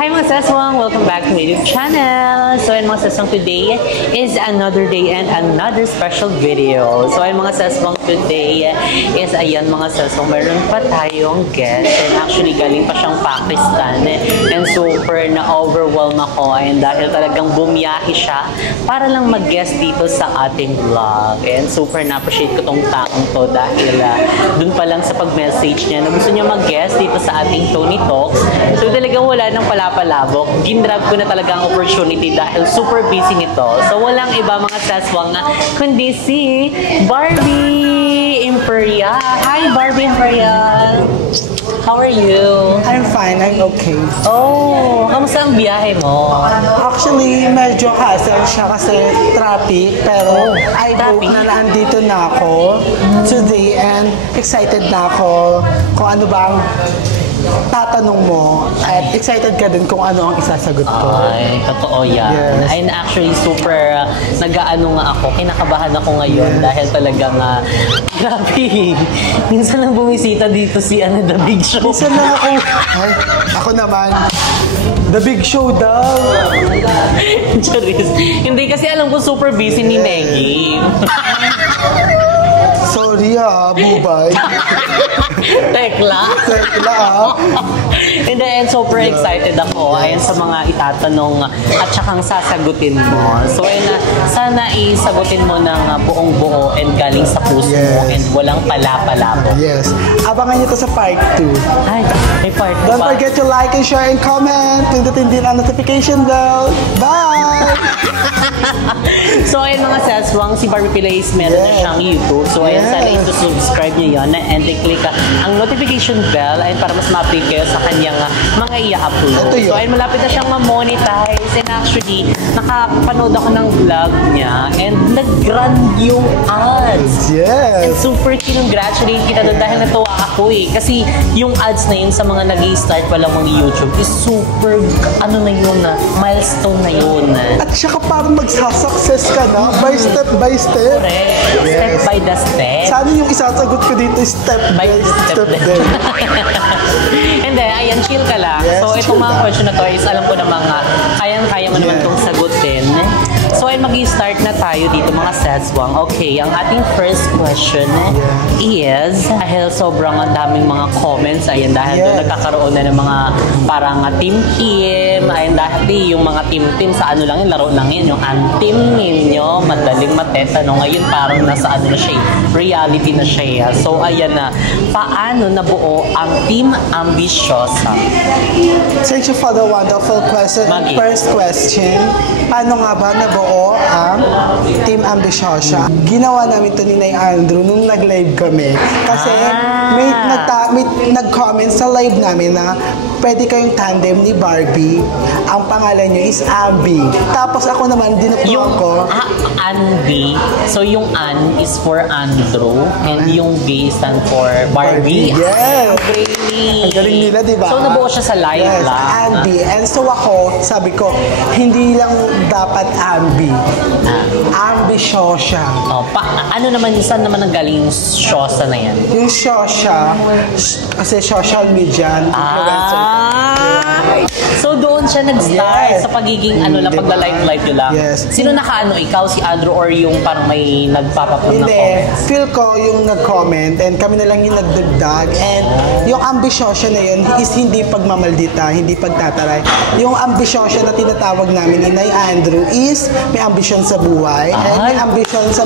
Hi mga saswang! Welcome back to my YouTube channel! So ayun mga saswang, today is another day and another special video. So ayun mga saswang, today is ayan mga saswang, meron pa tayong guest and actually galing pa siyang Pakistan and super na-overwhelm ako and dahil talagang bumiyahe siya para lang mag-guest dito sa ating vlog and super na-appreciate ko tong taong to dahil dun pa lang sa pag-message niya na gusto niya mag-guest dito sa ating Tony Talks. So talagang wala nang palabok, ginrab ko na talaga ang opportunity dahil super busy nito. So walang iba mga saswang kundi si Barbie Imperial. Hi Barbie Imperial! How are you? I'm fine, I'm okay. Oh, kamusta ang biyahe mo? Actually, medyo hassle siya kasi traffic, pero I hope na nandito na ako today and excited na ako kung ano bang tatanong mo at excited ka din kung ano ang isasagot ko. Ay, totoo yan. Yes. And actually, super nag-aano nga ako, kinakabahan ako ngayon dahil talagang grabe. Minsan lang bumisita dito si The Big Show. Minsan lang ako, ay, ako naman, The Big Show daw. Charis. Hindi kasi alam ko super busy ni Neggy. Sorry bubay. Tekla. Tekla And then, super excited ako ayan sa mga itatanong at sakang sasagutin mo. So, ayun sana isagutin mo ng buong buo and galing sa puso mo and walang palapalabo. Yes. Abangan nyo to sa part 2. Ay, may part 2 Don't forget to like and share and comment. Pindutin din ang notification bell. Bye! So, ayun mga saswang, si Barbie Pilays meron na siyang YouTube. So, ayun, sana ito-subscribe nyo yun and then click ang notification bell ay para mas ma-update kayo sa kanyang mga i-upload. So, ayun, malapit na siyang ma-monetize and actually, nakapanood ako ng vlog niya and nag-run yung ads. Yes! And super kinongratulate kita doon dahil natuwa ako kasi yung ads na yun sa mga nag-i-start pa lang mag-YouTube is super, milestone na yun. At saka parang magsasuccess ka na by step by step. Correct. Yes. Step by the step. Sana yung isasagot ko dito step by step din. And then, ayan, chill ka lang. Yes, so, itong mga question na to is alam ko na mga kayang-kaya mo naman itong sagutin. So, ay mag-i-start na tayo dito mga saswang. Okay, ang ating first question is dahil sobrang ang daming mga comments, ayan, dahil doon nagkakaroon na ng mga parang team-team, ayan, dahil yung mga team-team sa ano lang yun, laro lang yun, yung team ninyo, madaling matetanong. Ngayon parang nasa ano na siya, reality na siya. So, ayan na, paano nabuo ang Team Ambisyosa? Thank you for the wonderful question. Maggie. First question, paano nga ba nabuo ang Team Ambisyosa? Ginawa namin ito ni Nay Andrew nung nag-live kami. Kasi may nag-comment sa live namin na pwede kayong tandem ni Barbie. Ang pangalan nyo is Ambi. Tapos ako naman, dinapluan ko. Ambi. So yung An is for Andrew and yung B stand for Barbie. Yes. Ang galing nila, diba? So nabuo siya sa live lang. Ambi. And so ako, sabi ko, hindi lang dapat Ambi. Ambisyosa. Oh, ano naman, saan naman ang galing yung Shosa na yan? Yung Shosha, kasi social media influencer. So doon siya nag-start sa pagiging pagla-live nyo lang. Yes. Sino nakaano? Ikaw, si Andrew, or yung parang may nagpapapun na Hindi. comments? Feel ko yung nag-comment and kami na lang yung nagdagdag. And yung ambisyosa na yun is hindi pagmamaldita, hindi pagtataray. Yung ambisyosa na tinatawag namin ni Nay Andrew is may ambisyon sa buhay and may ambisyon sa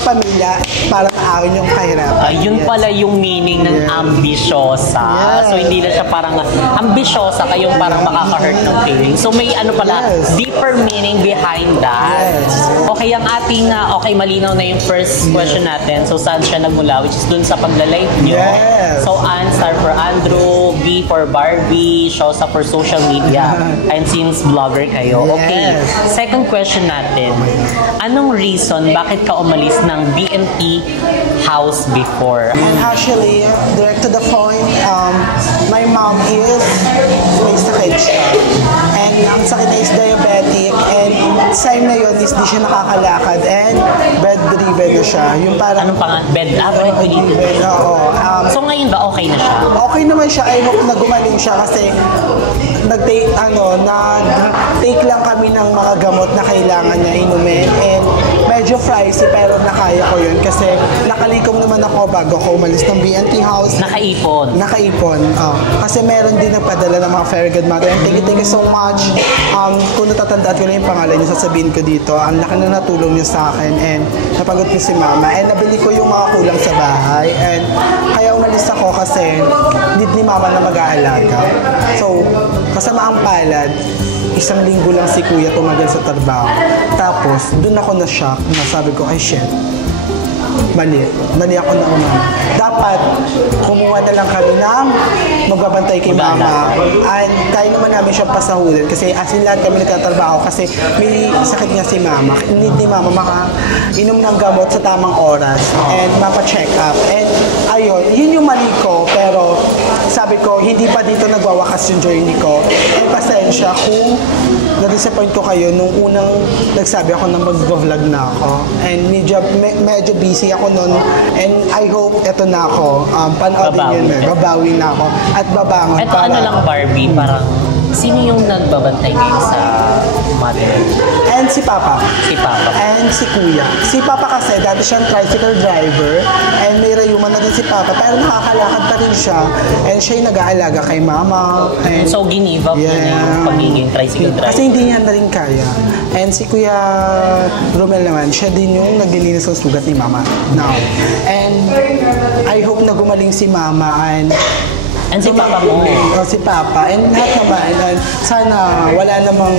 pamilya para maawin yung kahirapan. Yun pala yung meaning ng ambisyosa. So hindi na siya parang ambisyosa kayong parang makaka-hurt ng feeling. So may deeper meaning behind that. Okay, ang ating malinaw na yung first question natin. So saan siya nagmula, which is dun sa pagla-live nyo. So An star for Andrew, B for Barbie, Shosa for social media, and since vlogger kayo. Okay, second question natin. Anong reason bakit ka umalis ng BNT house before? And actually, direct to the point, my mom is may sakit siya. And ang sakit niya is diabetic and time na yun is di siya nakakalakad and bedridden na siya. siya. Yung parang... Anong pangalan? Bed up? Bed Oo. So ngayon ba okay na siya? Okay naman siya. I hope na gumaling siya kasi nag-take lang kami ng mga gamot na kailangan niya inumin. And medyo pricey pero nakaya ko yun kasi nakalikom naman ako bago ako umalis ng BNT house. Nakaipon? Nakaipon. Kasi meron din nagpadala ng mga fairy godmother. And thank you so much. Kung natatandaan ko na yung pangalan niyo, sasabihin ko dito. Ang laki na natulong niyo sa akin and napagod ko si mama. And nabili ko yung mga kulang sa bahay. And kaya umalis ako kasi need ni mama na mag-aalaga. So, kasama ang palad, isang linggo lang si kuya tumagal sa trabaho. Tapos, dun ako na-shock. Nasabi ko, ay shit. Mali ako na umama. Dapat, kumuha na lang kami ng magbabantay kay mama. And kaya naman namin siyang pasahurin kasi as in lahat kami nagtatrabaho kasi may sakit nga si mama. Need ni mama makainom ng gamot sa tamang oras and mapa-check up. And ayun, yun yung mali ko. Pero sabi ko, hindi pa dito nagwawakas yung journey ko. And pasensya kung na-disappoint ko kayo nung unang nagsabi ako na mag-vlog na ako. And medyo busy ako noon. And I hope eto na ako. Panoodin yun. Babawi na ako. At babangon. Ito ano lang Barbie, parang sino yung nagbabantay ngayon sa mother? And si Papa. Si Papa. And si Kuya. Si Papa kasi dati siyang tricycle driver and may rayuman na din si Papa pero nakakalakad pa rin siya and siya yung nag-aalaga kay Mama. And so ginive up na yung pagiging tricycle driver? Kasi hindi niya na rin kaya. And si Kuya Romel naman, siya din yung naglilinis ng sugat ni Mama now. And I hope na gumaling si Mama and si Papa mo. Si Papa. And lahat naman, sana wala namang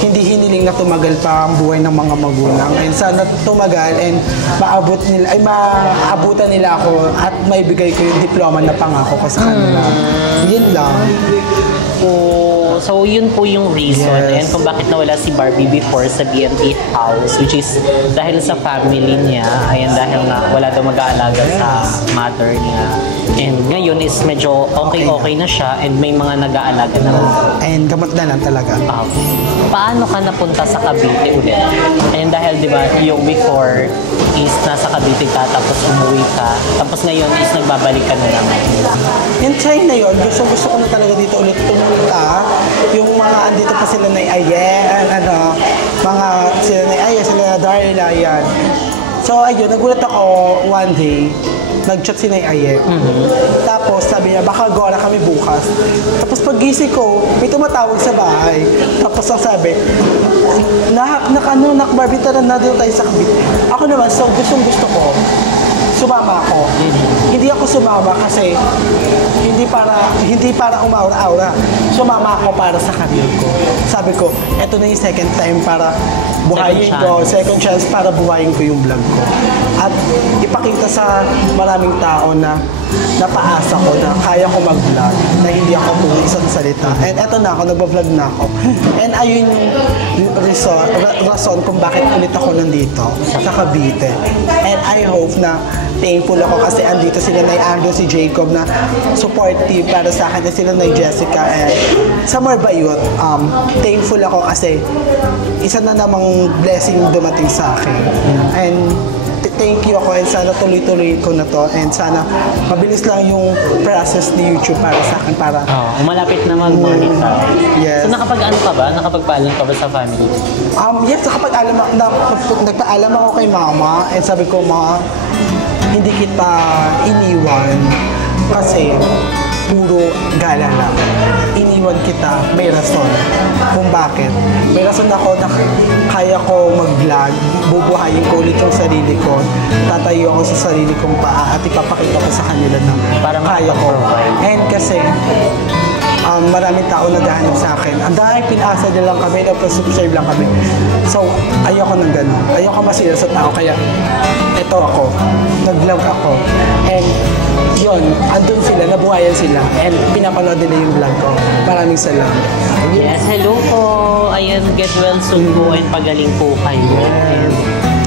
hindi hiniling na tumagal pa ang buhay ng mga magulang. And sana tumagal and maabutan nila ako at maibigay ko yung diploma na pangako ko sa kanila. Yun lang. So, yun po yung reason. Yes. And kung bakit nawala si Barbie before sa BNT house, which is dahil sa family niya, ayan, dahil na wala daw mag-aalaga sa mother niya. And ngayon is medyo okay na siya and may mga nag-aalaga na. And gamot na lang talaga. Paano ka napunta sa Cavite ulit? And dahil, di ba, yung before is nasa Cavite ka, tapos umuwi ka, tapos ngayon is nagbabalik ka na naman. Yung time na yun, gusto ko na talaga dito ulit pumunta. Yung mga andito pa sila na sila na sila na Darla, yan. So ayun, nagulat ako one day, nag-chat si Nay Aye. Tapos sabi niya, baka gora kami bukas. Tapos pag-gising ko, may tumatawag sa bahay. Tapos ang sabi, Barbie, tara na doon tayo sa Cavite. Ako naman, so gusto ko, sumama ako. Hindi ako sumama kasi hindi para umaura-aura. Sumama ako para sa career ko. Sabi ko, eto na yung second time para buhayin ko, second chance para buhayin ko yung vlog ko. At ipakita sa maraming tao na napaasa ko na kaya ko mag-vlog, na hindi ako puro isang salita. And eto na ako, nagba-vlog na ako. And ayun yung rason kung bakit ulit ako nandito sa Cavite. And I hope na thankful ako kasi andito sila na Andrew, si Jacob na supportive para sa akin, na sila na Jessica and sa Marbayot. Thankful ako kasi isa na namang blessing dumating sa akin. And thank you ako and sana tuloy-tuloy ko na to and sana mabilis lang yung process ni YouTube para sa akin para malapit na mag-monetize. Yes. So nakapag-ano ka ba? Nakapagpaalam ka ba sa family? Yes, nagpaalam ako kay Mama and sabi ko, Ma, hindi kita iniwan kasi puro gala lang. Iniwan kita, may rason kung bakit. May rason ako na kaya ko mag-vlog, bubuhayin ko ulit yung sarili ko, tatayo ako sa sarili kong paa at ipapakita ko sa kanila na parang kaya ko. And kasi maraming tao naghahanap sa akin. Ang dahil pinasa nila lang kami, nagpa-subscribe lang kami. So, ayoko ng gano'n. Ayoko masira sa tao. Kaya, ito ako. Nag-vlog ako. And, yun, andun sila, nabuhayan sila. And, pinapanood nila yung vlog ko. Maraming salamat. Yes, hello po. Ayan, get well soon po and pagaling po kayo. And,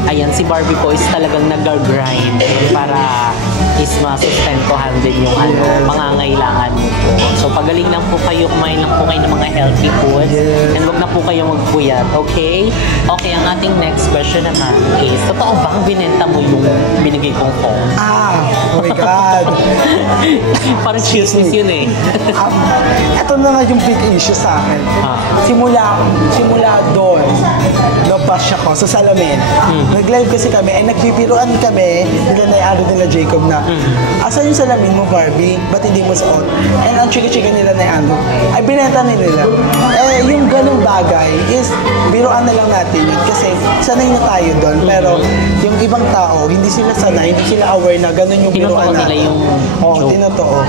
ayan, si Barbie po is talagang nag-grind para is masustentuhan din yung pangangailangan mo po. So, pagaling lang po kayo, kumain lang po kayo ng mga healthy foods. And wag na po kayo magpuyat, okay? Okay, ang ating next question naman is, totoo bang binenta mo yung binigay kong phone? Oh my God. Parang chismis yun eh. Ito na nga yung big issue sa akin. Simula doon, nabash ako sa salamin. Nag-live kasi kami, nagbibiruan kami, nila Jacob na, asan yung salamin mo, Barbie? Ba't hindi mo suot? And ang chika-chika nila na ay binenta nila. Yung ganung bagay is, biruan na lang natin yun kasi sanay na tayo doon. Pero yung ibang tao, hindi sila sanay, hindi sila aware na ganun yung biruan natin. Tinotoo.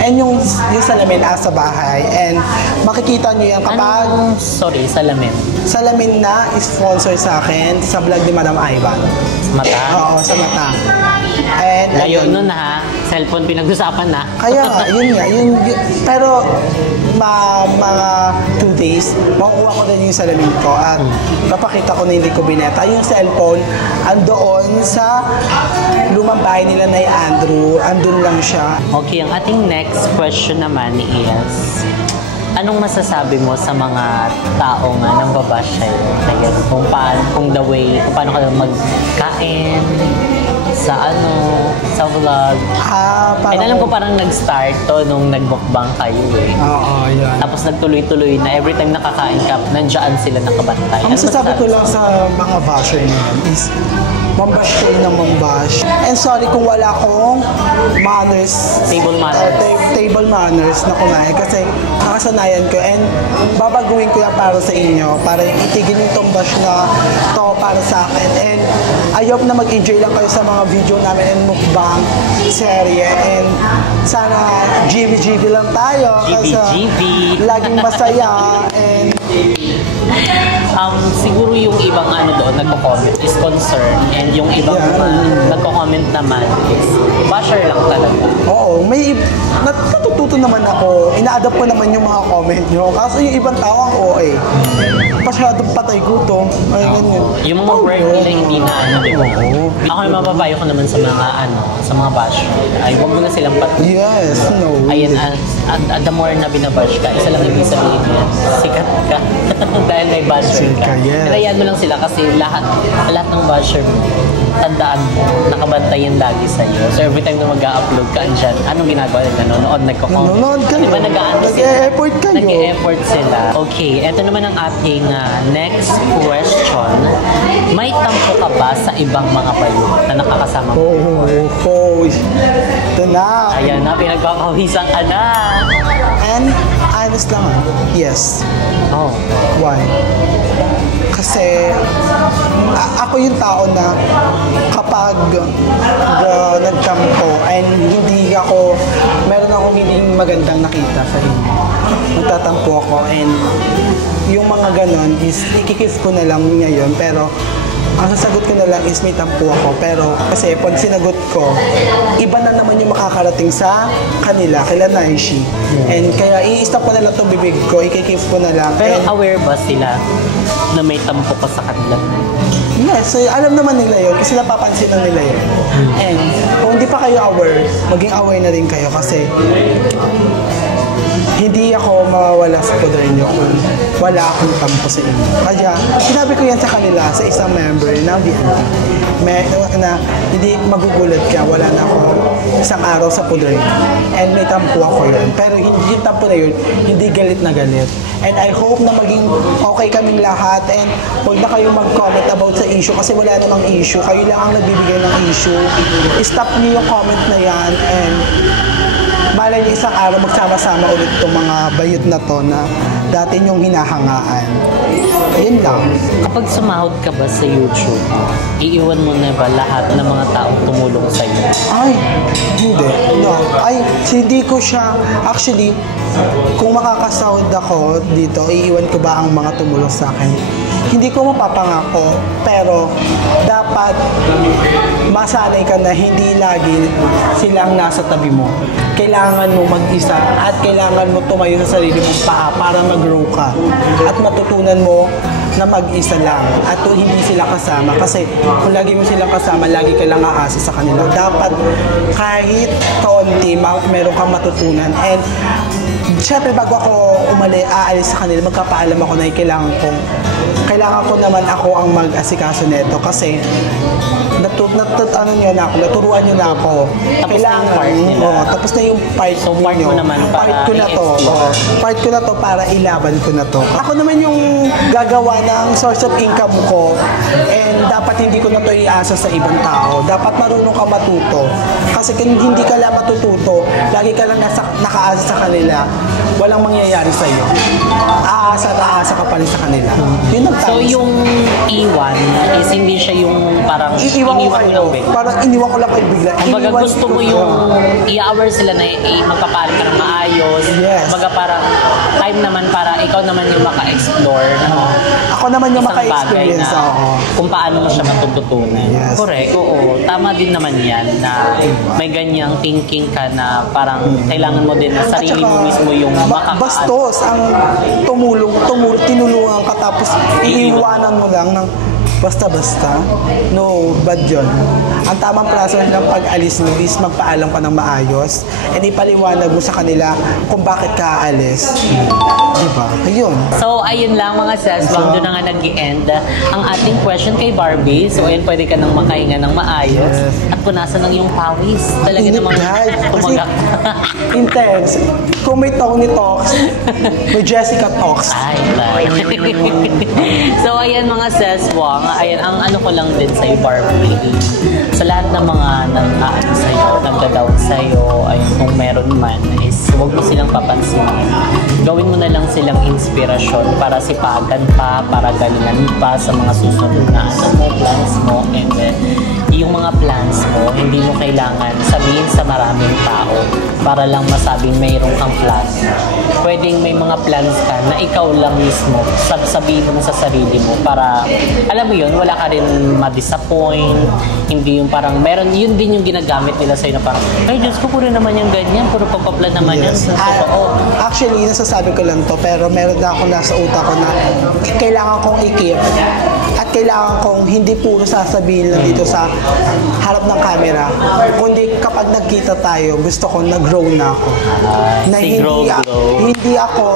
And yung salamin sa bahay. And makikita nyo yan kapag... salamin? Salamin na sponsor sa akin sa vlog ni Madam Ivan. Sa mata? Oo, sa mata. And layo nun ha. Cellphone pinag-usapan na. Kaya nga, yun nga. Pero mga 2 days, makukuha ko din yung salamin ko at papakita ko na hindi ko bineta. Yung cellphone, andoon sa lumang bahay nila na Andrew. Andun lang siya. Okay, ang ating next question naman is, anong masasabi mo sa mga tao nga nang babash sa'yo? Kung paano ka magkain, sa vlog. And alam ko parang nag-start to nung nag-mukbang kayo eh. Oo, yan. Tapos nagtuloy-tuloy na every time nakakain ka, nandiyan sila nakabantay. Ang masasabi ko lang sa mga basher niyan is, mambash kayo ng mambash. And sorry kung wala akong manners. Table manners na kumain kasi nakasanayan ko and babaguhin ko yan para sa inyo para itigil yung tombash na to para sa akin. And I hope na mag-enjoy lang kayo sa mga video namin and mukbang serye and sana GB lang tayo kasi laging masaya and siguro yung ibang doon nagko-comment is concern and yung ibang nagko-comment naman is basher lang talaga. Oo, may natututo naman ako. Ina-adapt ko naman yung mga comment nyo. Kaso yung ibang tao ang OA. Masyadong patay gutom. Ay, ganyan. Yung mga work nila hindi na Ako yung mababayo ko naman sa mga basher. Ay, wag mo na silang patay. Yes, no. Ayan, at the more na binabash ka, isa lang ibig sabihin yan. Sikat ka. Dahil may basher ka. Kaya mo lang sila kasi lahat ng basher mo, tandaan mo, nakabantay yan lagi sa'yo. So every time na mag-upload ka andyan, anong ginagawa nila? Nanonood, nagko-comment. Nanonood kayo. Diba nag-e-effort kayo. Nag-e-effort sila. Okay, eto naman ang ating next question. May tampo ka ba sa ibang mga bayo na nakakasama mo? Ito na. Ayan na, pinagpakawisan ka na. And honest lang, yes. Oh. Why? Kasi ako yung tao na kapag nagtampo and meron akong hindi magandang nakita sa inyo. Magtatampo ako and yung mga ganon is ikikip ko na lang ngayon pero ang sasagot ko na lang is may tampo ako pero kasi pag sinagot ko iba na naman yung makakarating sa kanila, kila Naishi. And kaya i-stop ko na lang itong bibig ko, ikikip ko na lang. Pero aware ba sila na may tampo ka sa kanila? Yes, so alam naman nila yun kasi napapansin na nila yun. And kung hindi pa kayo aware, maging aware na rin kayo kasi hindi ako mawawala sa poder niyo kung wala akong tampo sa inyo. Kaya, sinabi ko yan sa kanila, sa isang member ng DNT. Na hindi magugulat ka, wala na ako isang araw sa poder niyo. And may tampo ako yun. Pero yung tampo na yun, hindi galit na galit. And I hope na maging okay kaming lahat and huwag na kayong mag-comment about sa issue kasi wala namang issue. Kayo lang ang nagbibigay ng issue. Stop niyo yung comment na yan and malay niyo isang araw magsama-sama ulit itong mga bayot na to na dati niyong hinahangaan. Ayun lang. Kapag sumahod ka ba sa YouTube, iiwan mo na ba lahat ng mga taong tumulong sa iyo? Ay, hindi. No. Ay, hindi ko siya. Actually, kung makakasahod ako dito, iiwan ko ba ang mga tumulong sa akin? Hindi ko mapapangako, pero dapat masanay ka na hindi lagi silang nasa tabi mo. Kailangan mo mag-isa at kailangan mo tumayo sa sarili mong paa para mag-grow ka. At matutunan mo na mag-isa lang at hindi sila kasama. Kasi kung lagi mo silang kasama, lagi ka lang aasa sa kanila. Dapat kahit kaunti, meron kang matutunan. And syempre, bago ako aalis sa kanila, magpapaalam ako na kailangan ko naman ako ang mag-asikaso nito kasi naturuan nyo na ako. Tapos na yung part nila. Tapos na yung part So, part mo naman para part ko na to para ilaban ko na to. Ako naman yung gagawa ng source of income ko and dapat hindi ko na to iasa sa ibang tao. Dapat marunong ka matuto. Kasi kung hindi ka lang matututo, lagi ka lang nakaasa sa kanila, walang mangyayari sa'yo. Aasa ka pa rin sa kanila. Yun ang So, yung iwan is hindi siya yung parang iniwan ko kayo. Parang iniwan ko lang kayo bigla. Kumbaga gusto mo yung i-hour sila na magpapalit ka ng maayos. Yes. Kumbaga parang time naman para ikaw naman yung maka-explore. Ako naman yung Isang bagay maka-experience. na kung paano mo siya matututunan. Yes. Correct, oo. Tama din naman yan na may ganyang thinking ka na parang kailangan mo din na sarili mo mismo yung bastos ang tinulungan ka tapos iiwanan mo lang ng basta-basta. No, bad yun. Ang tamang process ng pag-alis mo is magpaalam ka ng maayos and ipaliwanag mo sa kanila kung bakit ka aalis. Diba? Ayun. So, ayun lang mga sesbang, doon na nga nag-end ang ating question kay Barbie. So, ayun, pwede ka nang makahinga ng maayos at punasan ng iyong pawis. Talaga namang tumagak. Intense. Kung may Tony Talks, may Jessica Talks. Ay, so, ayan mga sesbang, ayan, ang ano ko lang din sa'yo, Barbie. Sa lahat ng mga nag-aano sa'yo, nagda-doubt sa'yo, ayun, kung meron man, is huwag mo silang papansinin. Gawin mo na lang silang inspirasyon para sipagan pa, para galingan pa sa mga susunod na plans mo. And then, yung mga plans mo, hindi mo kailangan sabihin sa maraming tao para lang masabing mayroon kang plan. Pwedeng may mga plans ka na ikaw lang mismo, sabihin mo sa sarili mo para, alam mo yun, wala ka rin ma-disappoint, hindi yung parang, meron, yun din yung ginagamit nila sa'yo na parang, ay Diyos ko, puro naman yung ganyan, puro pagpaplan naman yan. Actually, nasasabi ko lang to, pero meron na ako nasa utak ko na kailangan kong i-keep at kailangan kong hindi puro sasabihin lang dito sa harap ng camera, kundi kapag nagkita tayo, gusto ko nag-grow na ako. Na hindi ako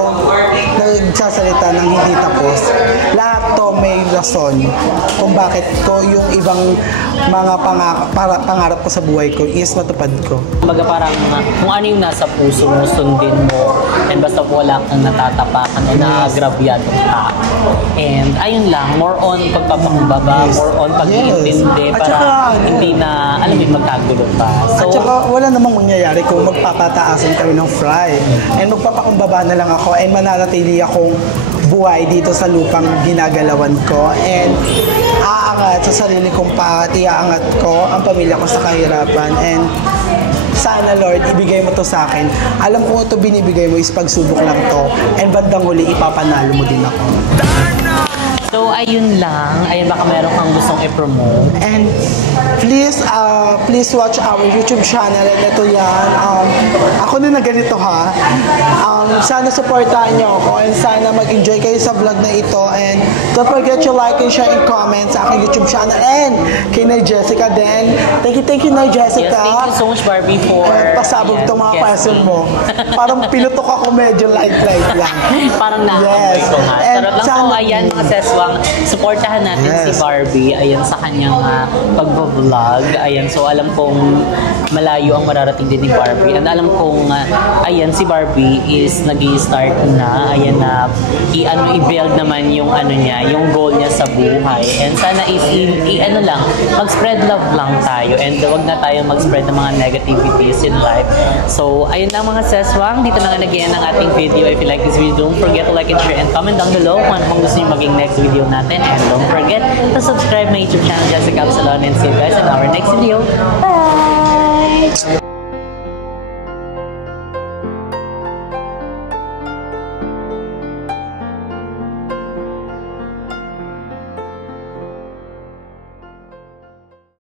nagsasalita ng hindi tapos. Lahat to may rason kung bakit ko yung ibang mga pangarap ko sa buhay ko is matupad ko. Kumbaga parang kung ano yung nasa puso mo, sundin mo, and basta wala kang natatapakan o naagrabyadong tao. And ayun lang, more on pagpapakumbaba, more on pag-iintindi para hindi na, alam mo, magkagulo pa. So, at saka wala namang mangyayari kung magpapataasan kami ng fry. And magpapakumbaba na lang ako and mananatili akong buhay dito sa lupang ginagalawan ko. And aangat sa sarili kong iaangat ko ang pamilya ko sa kahirapan. And sana Lord, ibigay mo to sa akin. Alam ko ito binibigay mo is pagsubok lang to. And bandang huli, ipapanalo mo din ako. So, ayun lang. Ayun, baka meron kang gustong i-promote. And please watch our YouTube channel. And ito yan. Ako na ganito ha. Sana supportahan niyo ako. And sana mag-enjoy kayo sa vlog na ito. And don't forget to like and share and comment sa aking YouTube channel. And kay Nay Jessica din. Thank you, Nay Jessica. Yes, thank you so much, Barbie, for pasabog itong mga question mo. Parang pinutok ako medyo light lang. Parang nakakamay ko nga. Sarap lang po, ayan mga seswang, supportahan natin si Barbie, ayan, sa kanyang pag-vlog. Ayan, so alam kong malayo ang mararating din ni Barbie. And alam kong, ayan, si Barbie is nag-i-start na, ayan na, i-build naman yung ano niya, yung goal niya sa buhay. And sana mag-spread love lang tayo. And wag na tayo mag-spread ng mga negativities in life. So, ayun lang mga seswang. Dito na nga nag-end ang ating video. If you like this video, don't forget to like and share and comment down below kung ano gusto niyo maging next video natin. And don't forget to subscribe my YouTube channel, Jessica Absalon. And see you guys in our next video. Bye!